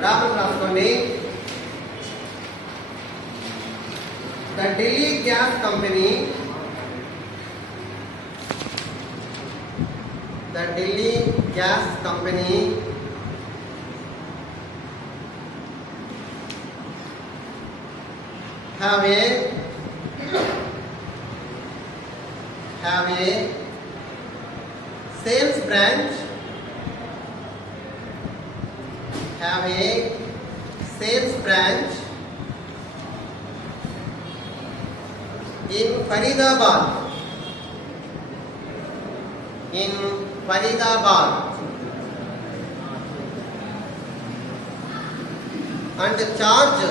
Problem రాసుకోండి. The Delhi gas company have a sales branch in Faridabad and charge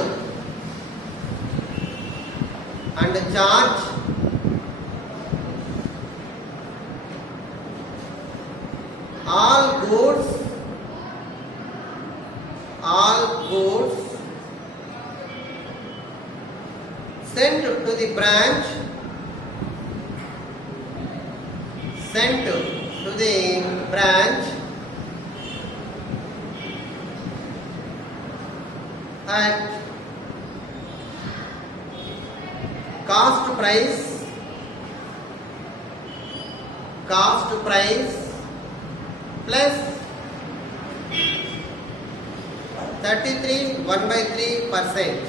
all goods sent to the branch at cost price plus 33.1/3%.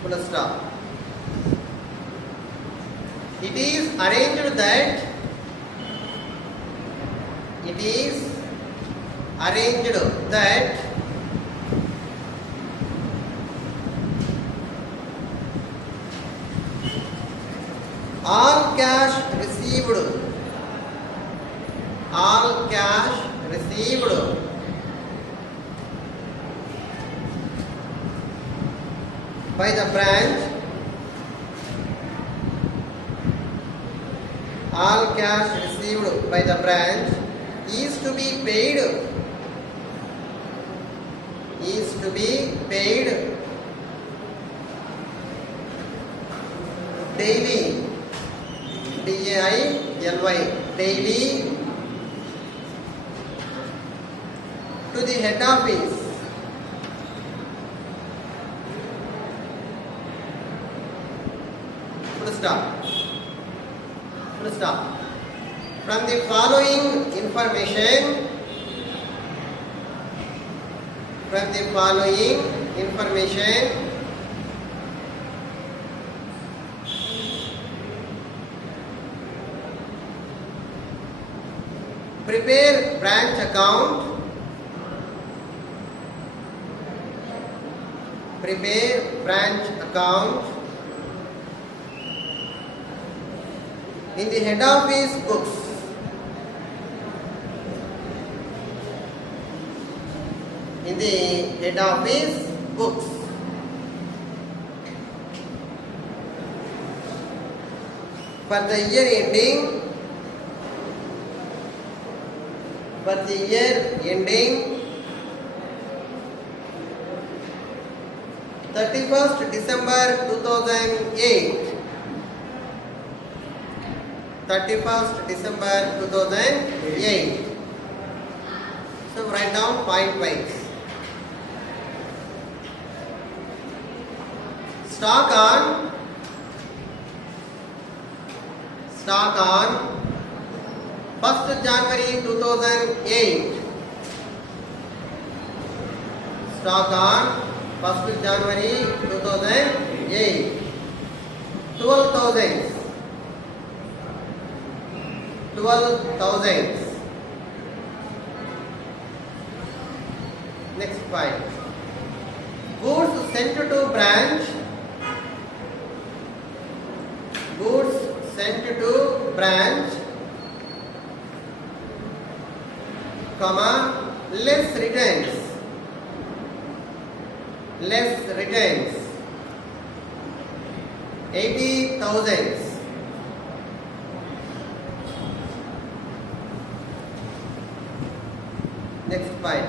Full stop. It is arranged that all cash received by the branch is to be paid daily, DAILY, daily to the head office full stop. From the following information prepare branch account in the head office books. For the year ending 31st December 2008. So write down point wise. Stock on 1st January 2008. Stock on 1st January 2008. 12,000. Next point. Goods sent to branch. Less returns 80,000. Next point.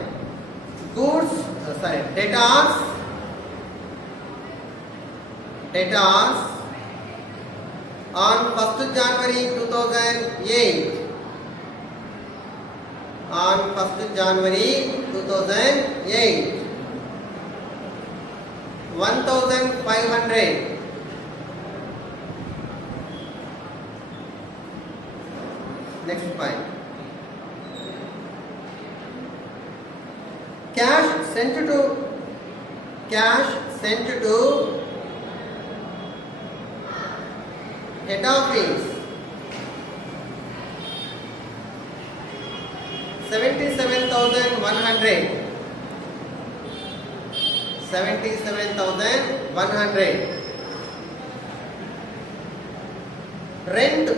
Debtors on 1st January 2008. 1st January 2008. 1500. Next point. Cash sent to head office 77,100. 77,100. Rent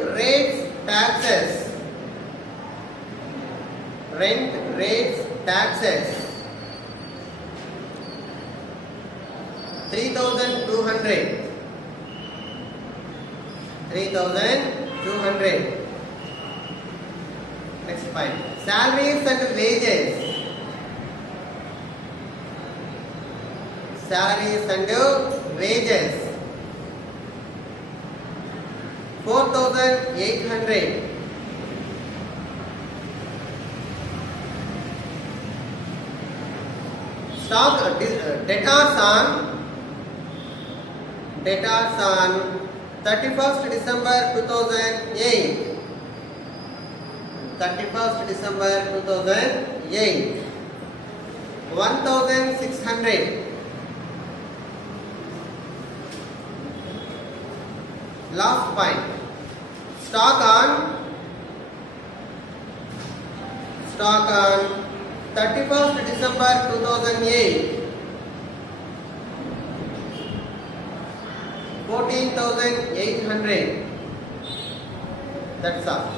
rates taxes 3,200. 3,200. Next point. Salaries and wages. Salaries and wages 4,800. Stock debtors on 31st December 2008. 31st December 2008. 1,600. Last point. Stock on 31st December 2008. 14,800. That's all.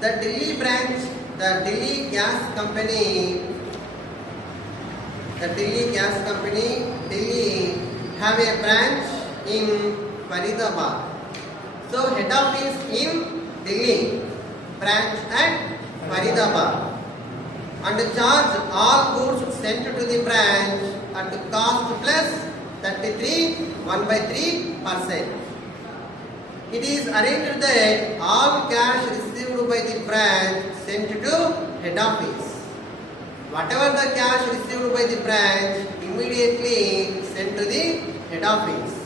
The Delhi branch, the Delhi Gas Company, Delhi have a branch in Faridabad. So head office in Delhi, branch at Faridabad, and charge all goods sent to the branch at cost plus 1/3%. It is arranged that all cash received by the branch sent to head office. Whatever the cash received by the branch immediately sent to the head office.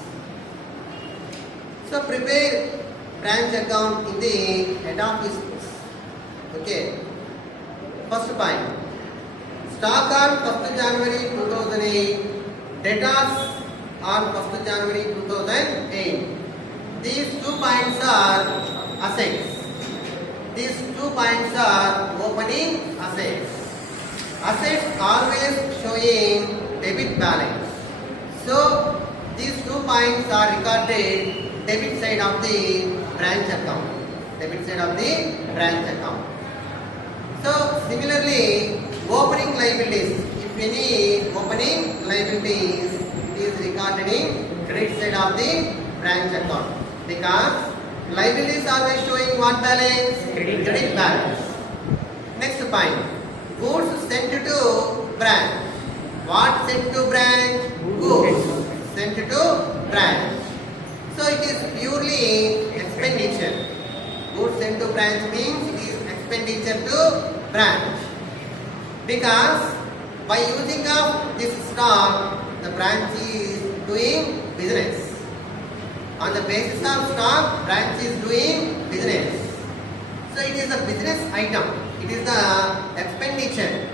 So prepare branch account in the head office. Okay. First point. Stock on 1st January 2008. Debtors on 1st January 2008. These 2 points are assets. These 2 points are opening assets. Assets always showing debit balance. So these 2 points are recorded debit side of the branch account. Debit side of the branch account. So similarly, opening liabilities. If any opening liabilities is recorded in credit side of the branch account, because liabilities always showing what balance? Credit balance. Next point. Goods sent to branch. What sent to branch? Goods sent to branch. So it is purely expenditure. Goods sent to branch means it is expenditure to branch. Because by using of this stock, the branch is doing business. On the basis of stock, branch is doing business. So it is a business item. It is the expenditure.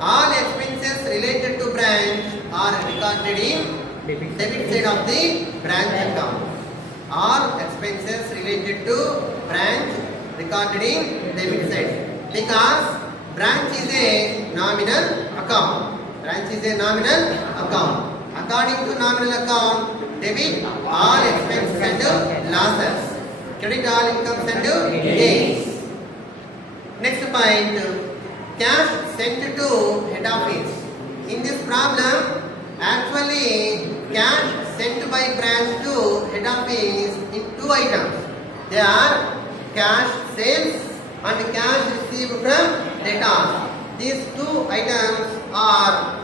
All expenses related to branch are recorded in debit side of the branch account. All expenses related to branch recorded in debit side. Because branch is a nominal account. According to nominal account, debit all expenses and losses. Credit all incomes and gains. Next point. Cash sent to head office. In this problem, actually cash sent by branch to head office in 2 items. They are cash sales and cash received from debtors. These 2 items are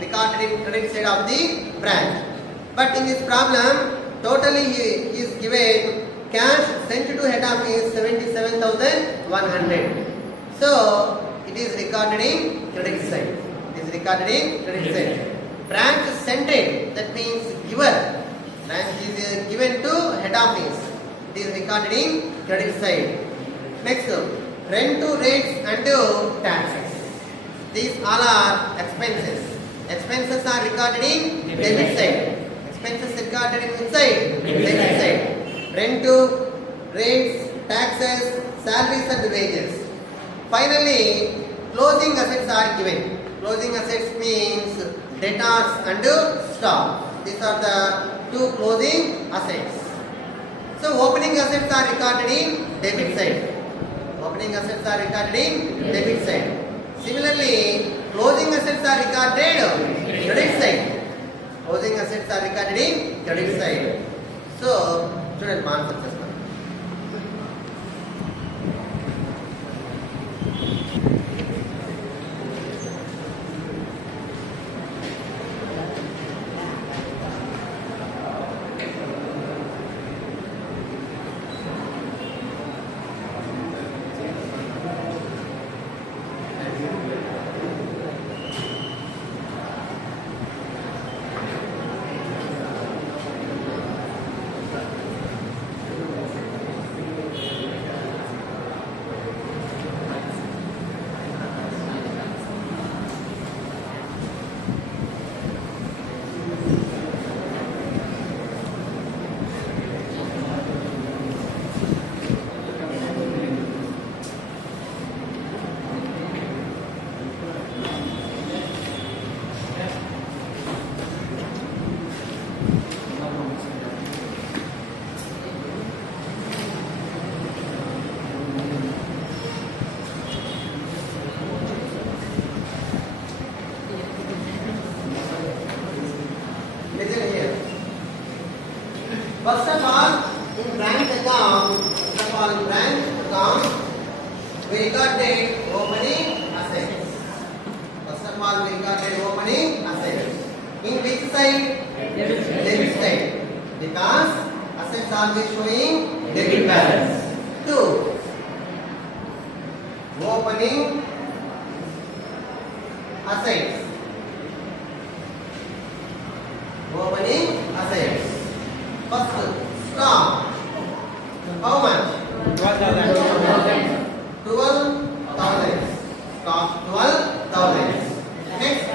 recorded in credit side of the branch. But in this problem, totally he is given cash sent to head office 77,100. So it is recorded in credit side. It is recorded in credit side. Branch sent it, that means given. Branch is given to head office. It is recorded in credit side. Next, rent to rates and taxes. These all are expenses. Expenses are recorded in debit side. Expenses recorded in which side? Debit side. Rent to rates, taxes, salaries and wages. Finally, closing assets are given. Closing assets means debtors and stock. These are the two closing assets. So opening assets are recorded in debit side. Opening assets are recorded in debit side. Similarly, closing assets are recorded in credit side. Closing assets are recorded in credit side. So, student manufacturers. First of all, in branch account, we recorded opening assets. First of all, we recorded opening assets. In which side? Debit side. Because assets always showing debit balance. 2. Opening assets. Opening assets. First, stock. How much? 12,000. 12,000. Stock 12,000. Next,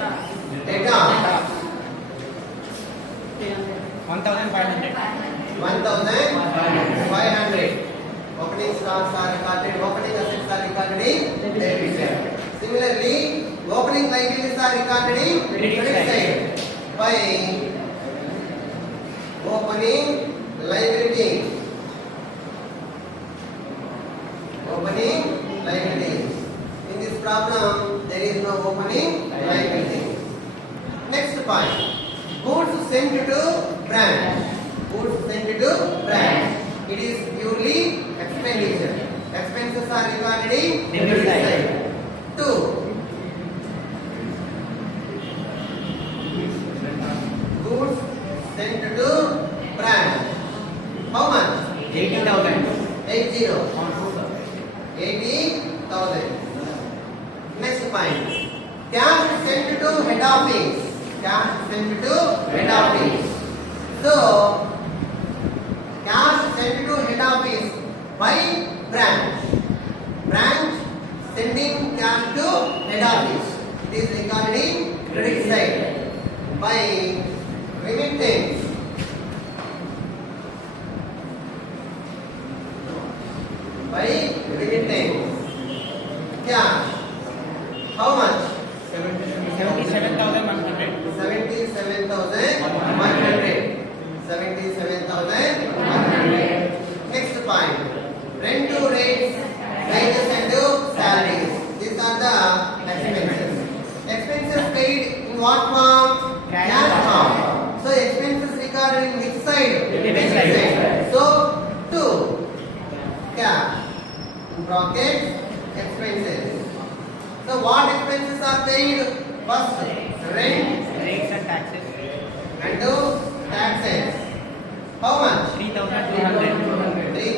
data. 1,500. 1,500. Opening stocks are recorded. Opening assets are recorded in debit side. Similarly, opening liabilities are recorded in credit side. By opening liabilities. Opening liabilities. In this problem, there is no opening liabilities. Next point. Goods sent to branch. Goods sent to branch. It is purely expenditure. Expenses are recorded in debit side. 2. Goods sent to branch. How much? 80,000. 80. 80,000. Next point. Cash sent to head office. Cash sent to head office. So, cash sent to head office by branch. Branch sending cash to head office. It is recorded in credit side. By remittance. By remittance. Cash. How much? 77,100. 77,100. 77,100. Next point. Rent to rates, wages and salaries. These are the expenses. Expenses paid in what form? Cash form. So expenses recorded in which side? Debit side. So 2. Cash. Brackets expenses. So what expenses are paid? First, rent Rates and taxes. and taxes. How much? 3,200. 3,200.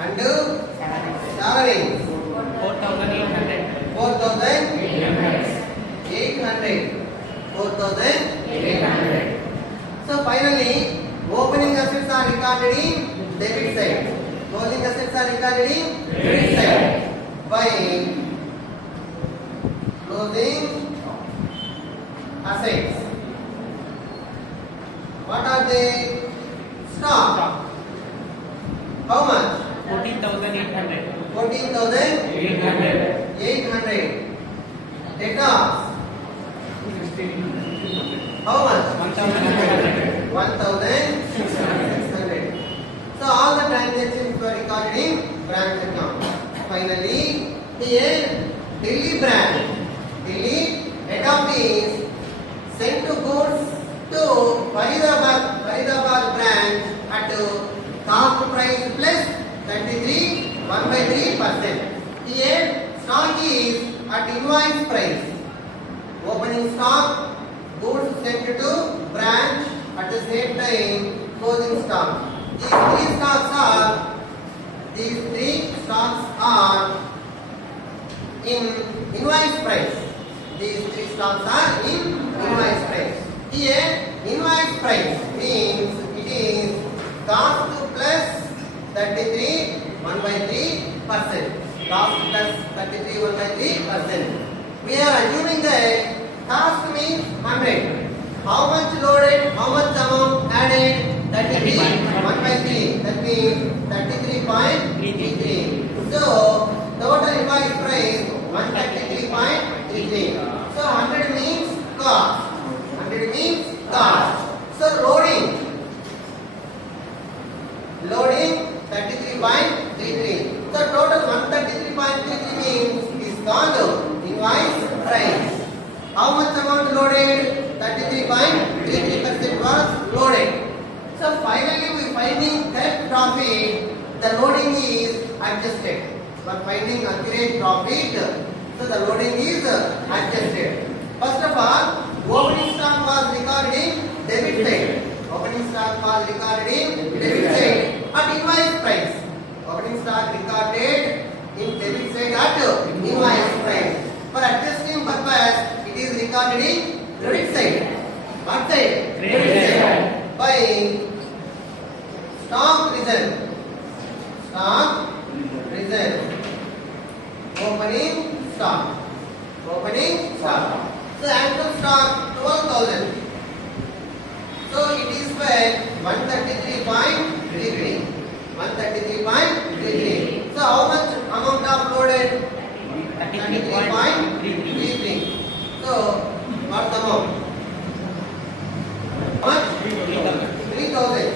And salary 4,800. 4,800. So finally, opening assets are recorded in debit side. Closing assets are recorded in credit side. By closing assets, what are they? Stock. How much? 14,800. 14,800. Debtors. How much? 1,600. 1,600. So all the transactions were recorded in branch account. Finally, here Delhi branch, Delhi head office sent to goods to Faridabad branch at cost price plus 1/3%. Here stock is at invoice price. Opening stock, goods sent to branch at the same time closing stock. These three stocks are in invoice price. These three stocks are in invoice price. Here invoice price means it is cost plus 1/3%. Cost plus 1/3%. We are assuming that cost means 100. How much loaded? How much amount added? 33 1/3. That means 33.33. So total invoice price 133.33. So 100 means cost. 100 means cost. So loading 33.33. So total 133.33 means is called invoice price. How much amount loaded? 33.33% was loaded. So finally we finding correct profit. The loading is adjusted. For finding accurate profit, so the loading is adjusted. First of all, opening stock was recorded in debit side. Opening stock was recorded in debit side at invoice price. Opening stock recorded in debit side at invoice price. For adjusting purpose, it is recorded in credit side. What side? Credit side. By stock reserve. Stock reserve. Opening stock. Opening stock. So actual stock 12,000. So it is for 133.33. 133.33. So how much amount of loaded? 33.33. So what's the amount? How much? 3,000.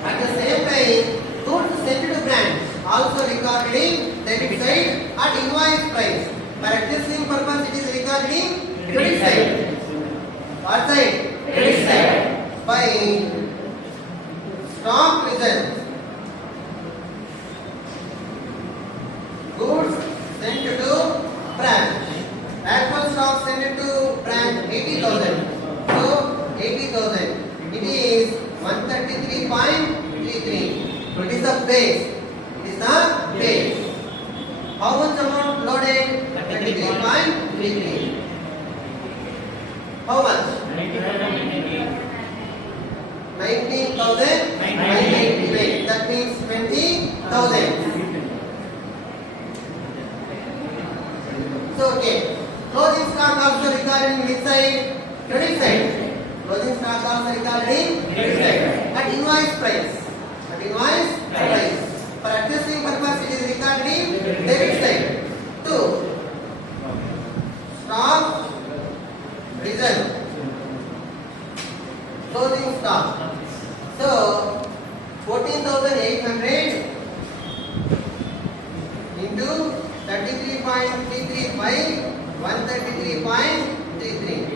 At the same time, goods sent to branch also recorded in debit side at invoice price. For adjusting purpose, it is recorded in credit side. What side? Credit side. By stock reserve. Goods sent to branch. Actual stock sent to branch 80,000. So 80,000. It is 133.33. It is the base. It is the base. How much amount loaded? 33.33. How much? 19,988. That means 20,000. So okay. Closing stock also recorded in which side? Credit side. Closing stock also recorded in credit side. At invoice price. At invoice price. For adjusting purpose, it is recorded in debit side. 2. Stock reserve. Closing stock. So 14,800 into 33.33 by 133.33.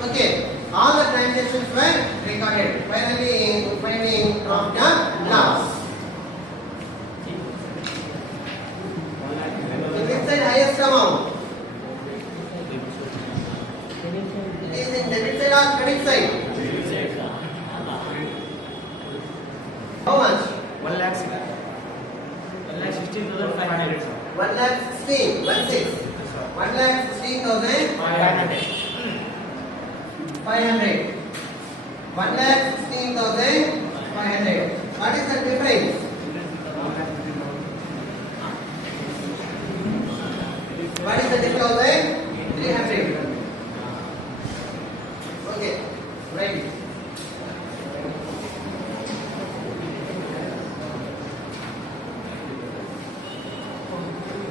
Okay, all the transactions were recorded. Finally, finding profit and loss. amount? It is in debit side or credit side? How much? 1,16,500. 1,16,000. 1,16,000. 500. 500. 1,16,500. What is the difference? What is the difference? 300. Okay, write it.